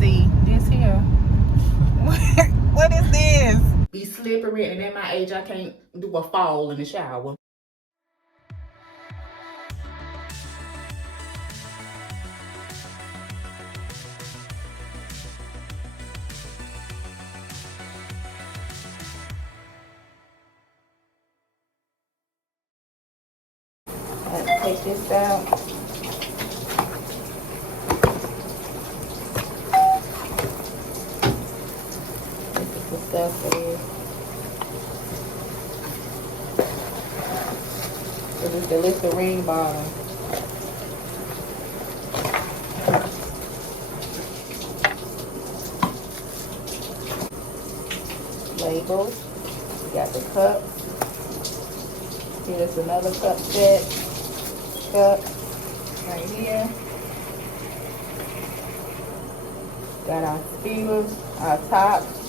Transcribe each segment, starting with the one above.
See, this here. What is this? Be slippery, and at my age, I can't do a fall in the shower. Let's take this out. This is the stuff that is. This is the Listerine bottle. Labels. We got the cups. Here's another cup set. Cup right here. Got our spears, our tops.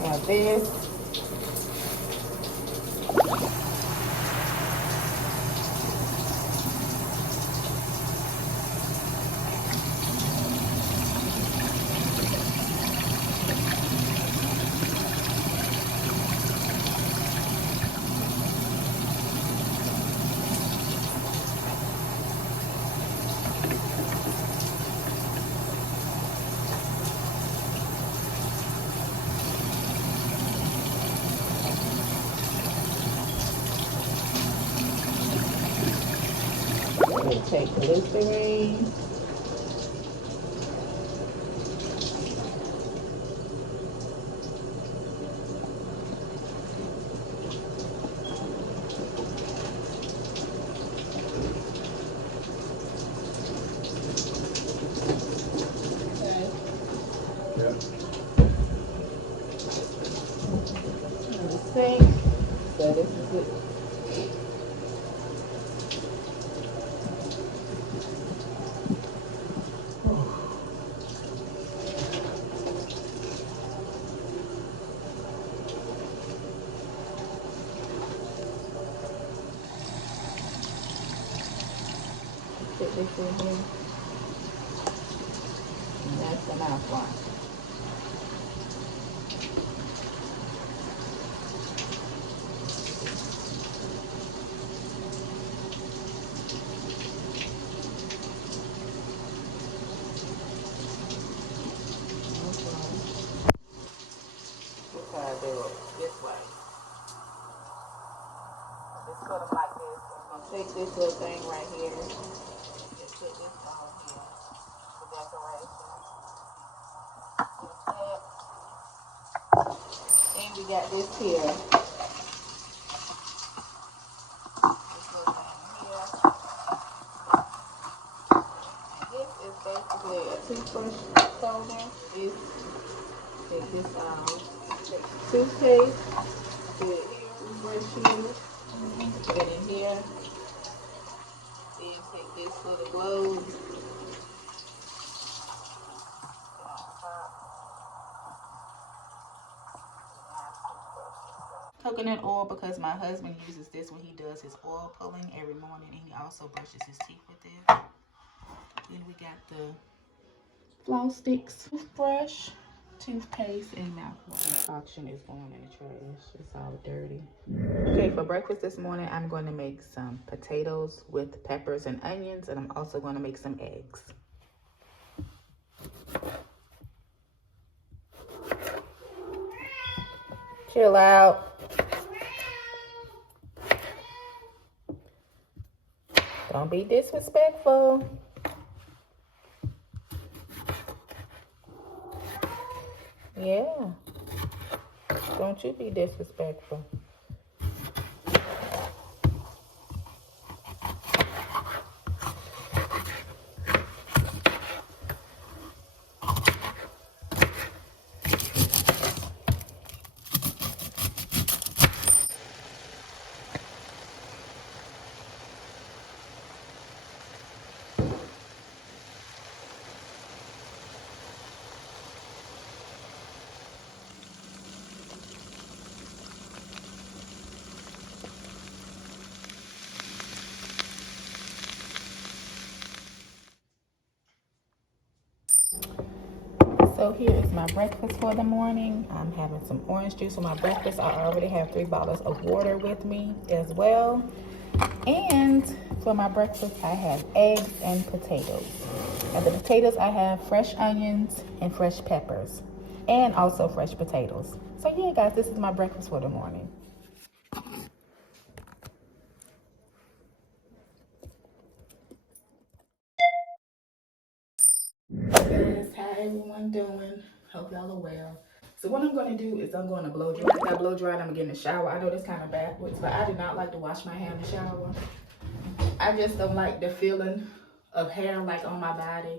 Got this. We'll take Listerine. Sink. So this is it. Put this in here. And that's the mouthwash. This how I do it. This way. It's sort of like this. I'm gonna take this little thing right here. Just put this on here for decoration. Then we got this here. This little thing here. This is basically a toothbrush holder. This, take this out. Take the toothpaste. Put it here. Toothbrush here. Put it in here. Then take this little globe. Coconut oil, because my husband uses this when he does his oil pulling every morning, and he also brushes his teeth with it. Then we got the floss sticks, toothbrush, toothpaste, and mouthwash. This auction is going in the trash. It's all dirty. Okay, for breakfast this morning, I'm going to make some potatoes with peppers and onions, and I'm also going to make some eggs. Chill out. Don't be disrespectful. Yeah. Don't you be disrespectful. So here is my breakfast for the morning. I'm having some orange juice for my breakfast. I already have 3 bottles of water with me as well. And for my breakfast, I have eggs and potatoes. And the potatoes, I have fresh onions and fresh peppers, and also fresh potatoes. So yeah, guys, this is my breakfast for the morning. Guys, how everyone doing? Hope y'all are well. So what I'm going to do is I'm going to blow dry. After I blow dry, I'm going to get in the shower. I know that's kind of backwards, but I do not like to wash my hair in the shower. I just don't like the feeling of hair like on my body,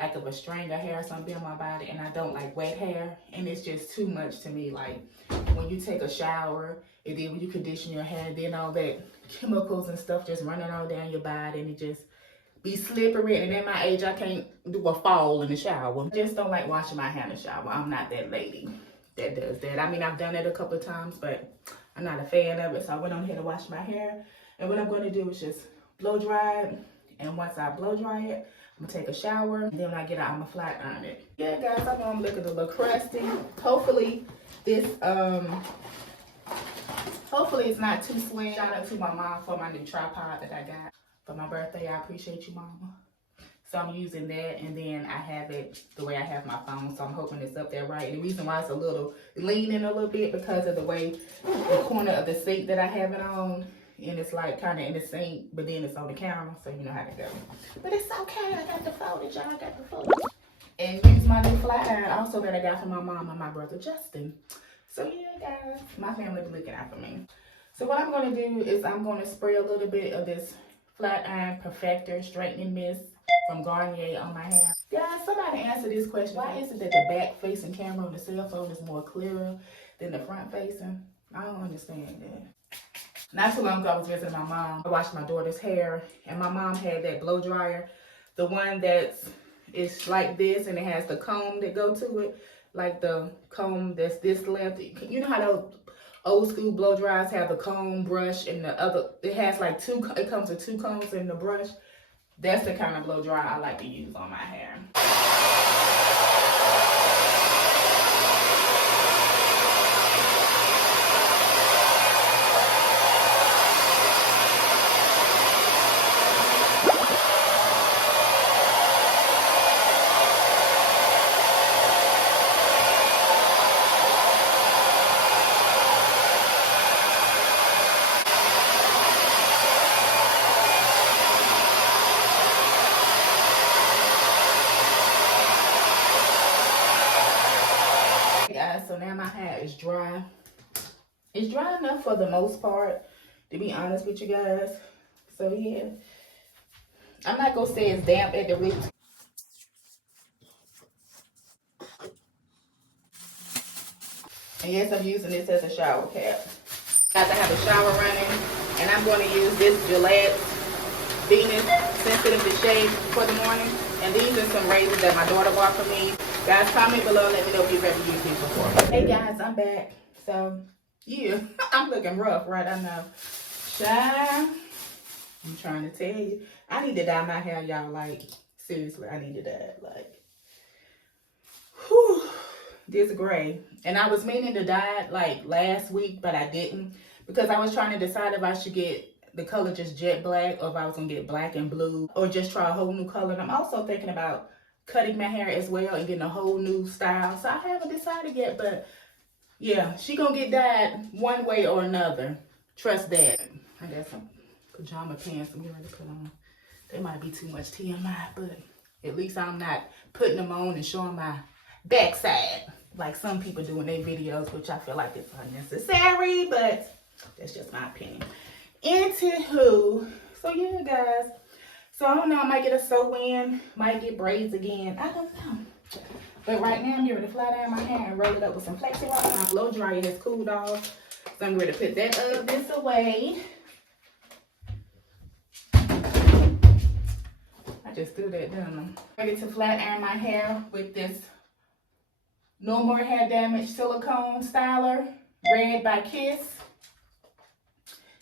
like of a string of hair or something on my body, and I don't like wet hair, and it's just too much to me. Like when you take a shower and then when you condition your hair, then all that chemicals and stuff just running all down your body, and it just be slippery. And at my age, I can't do a fall in the shower. I just don't like washing my hair in the shower. I'm not that lady that does that. I mean, I've done it a couple of times, but I'm not a fan of it. So I went on here to wash my hair, and what I'm going to do is just blow dry it. And once I blow dry it, I'm gonna take a shower, and then when I get out, I'm gonna flat iron it. Yeah, guys, I know I'm looking a little crusty. Hopefully this hopefully it's not too slim. Shout out to my mom for my new tripod that I got for my birthday. I appreciate you, Mama. So I'm using that, and then I have it the way I have my phone, so I'm hoping it's up there right. And the reason why it's a little leaning a little bit because of the way the corner of the sink that I have it on, and it's like kind of in the sink, but then it's on the camera, so you know how to go. But it's okay, I got the footage, y'all, I got the footage. And use my new flat iron also that I got from my mom and my brother Justin. So yeah, guys, my family be looking out for me. So what I'm going to do is I'm going to spray a little bit of this Flat Iron Perfector Straightening Mist from Garnier on my hair. Guys, somebody answer this question. Why is it that the back facing camera on the cell phone is more clearer than the front facing? I don't understand that. Not too long ago, I was visiting my mom. I washed my daughter's hair, and my mom had that blow dryer. The one that's it's like this, and it has the comb that go to it. Like the comb that's this length. You know how those old school blow dryers have the comb brush and the other, it has like it comes with 2 combs in the brush. That's the kind of blow dryer I like to use on my hair. Guys, so now my hair is dry. It's dry enough for the most part, to be honest with you guys. So yeah, I'm not gonna say it's damp at the roots. And yes, I'm using this as a shower cap. Got to have a shower running, and I'm going to use this Gillette Venus Sensitive to Shave for the morning. And these are some razors that my daughter bought for me. Guys, comment below, let me know if you've ever used these before. Hey guys, I'm back. So, yeah, I'm looking rough, right? I know. Child, I'm trying to tell you. I need to dye my hair, y'all. Like, seriously, I need to dye it. Like, whew, this gray. And I was meaning to dye it, like, last week, but I didn't. Because I was trying to decide if I should get the color just jet black, or if I was going to get black and blue, or just try a whole new color. And I'm also thinking about cutting my hair as well and getting a whole new style. So I haven't decided yet, but yeah, she gonna get dyed one way or another. Trust that. I got some pajama pants I'm getting ready to put on. They might be too much TMI, but at least I'm not putting them on and showing my backside like some people do in their videos, which I feel like it's unnecessary, but that's just my opinion. Anywho, so yeah, guys. So I don't know, I might get a sew-in, might get braids again. I don't know. But right now, I'm getting ready to flat iron my hair and roll it up with some flexi roll. My blow dryer has cooled off. So I'm ready to put that this away. I just threw that down. Ready to flat iron my hair with this No More Hair Damage Silicone Styler, Red by Kiss.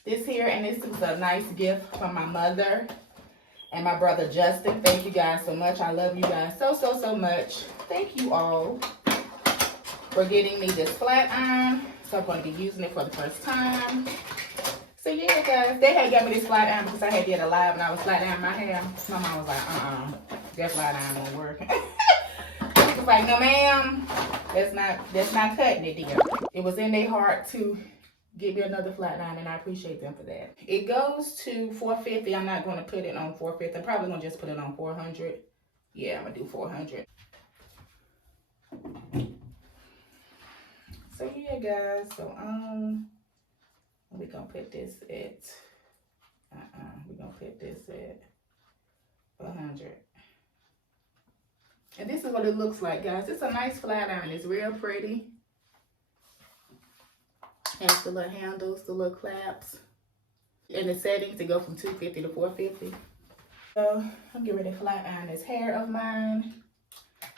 This here, and this was a nice gift from my mother. And my brother Justin, thank you guys so much. I love you guys so much. Thank you all for getting me this flat iron. So I'm going to be using it for the first time. So yeah, guys, they had got me this flat iron because I had did a live and I was flat ironing my hair. My mom was like, that flat iron won't work. She was like, no ma'am, that's not cutting it dear. It was in their heart to give me another flat iron, and I appreciate them for that. It goes to $450. I'm not going to put it on $450. I'm probably going to just put it on $400. Yeah, I'm going to do $400. So yeah, guys. So we're going to put this at we're going to put this at 100. And this is what it looks like, guys. It's a nice flat iron. It's real pretty. Has the little handles, the little claps, and the settings to go from 250 to 450. So I'm getting ready to flat iron this hair of mine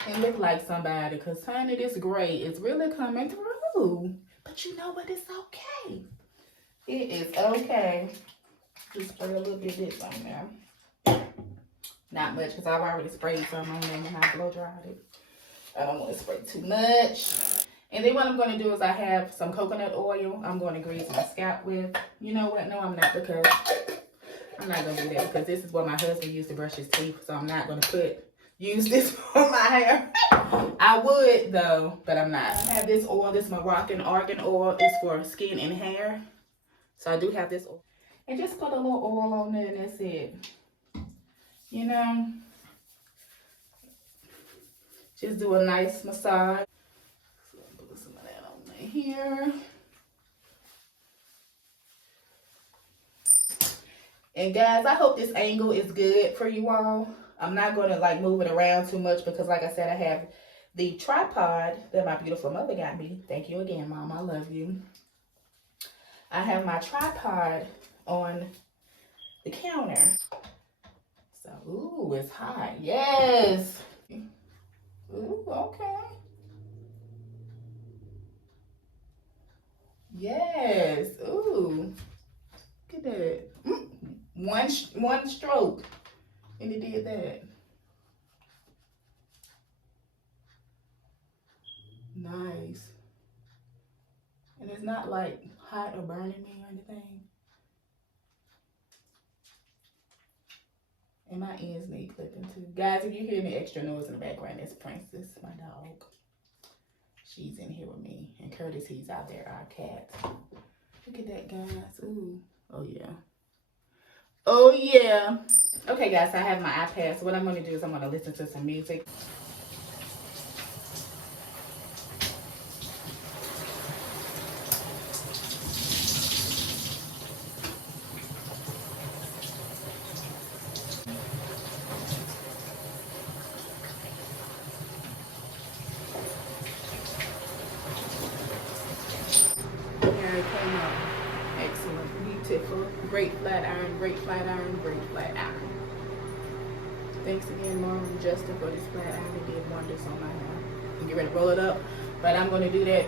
and look like somebody, because honey, this gray is really coming through. But you know what? It's okay. It is okay. Just spray a little bit of this on there. Not much, because I've already sprayed some on there when I blow dried it. I don't want to spray too much. And then what I'm going to do is I have some coconut oil I'm going to grease my scalp with. You know what? No, I'm not, because I'm not going to do that, because this is what my husband used to brush his teeth. So I'm not going to use this on my hair. I would though, but I'm not. I have this oil, this Moroccan argan oil. It's for skin and hair. So I do have this oil. And just put a little oil on there and that's it. You know, just do a nice massage. Put some of that on there here. And guys, I hope this angle is good for you all. I'm not going to like move it around too much because like I said, I have the tripod that my beautiful mother got me. Thank you again, Mom. I love you. I have my tripod on the counter. So, ooh, it's hot. Yes. Ooh, okay. Yes. Ooh. Look at that. One stroke. And it did that. Nice. And it's not like hot or burning me or anything. And my ends need clipping too. Guys, if you hear any extra noise in the background, it's Princess, my dog. She's in here with me. And Curtis, he's out there, our cat. Look at that, guys. Ooh. Oh, yeah. Oh, yeah. Okay, guys, I have my iPad. So what I'm going to do is I'm going to listen to some music. Great flat iron, great flat iron, great flat iron. Thanks again, Mom and Justin, for this flat iron. It did wonders on my hair. I'm get ready to roll it up, but I'm going to do that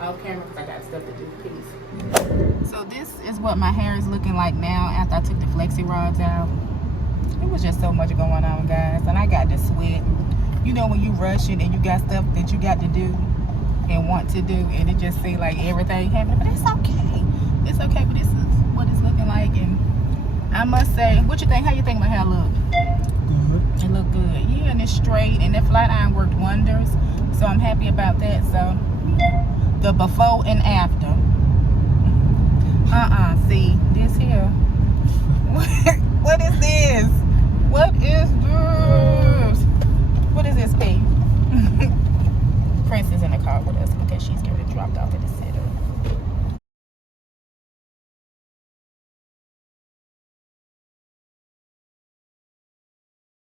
off camera because I got stuff to do. Peace. So this is what my hair is looking like now after I took the flexi rods out. It was just so much going on, guys, and I got to sweat. You know when you rushing and you got stuff that you got to do and want to do, and it just seems like everything happening, but it's okay. It's okay, but this is what it's looking like. And I must say, what you think? How you think my hair look? Good. It look good. Yeah, and it's straight, and that flat iron worked wonders. So I'm happy about that. So the before and after.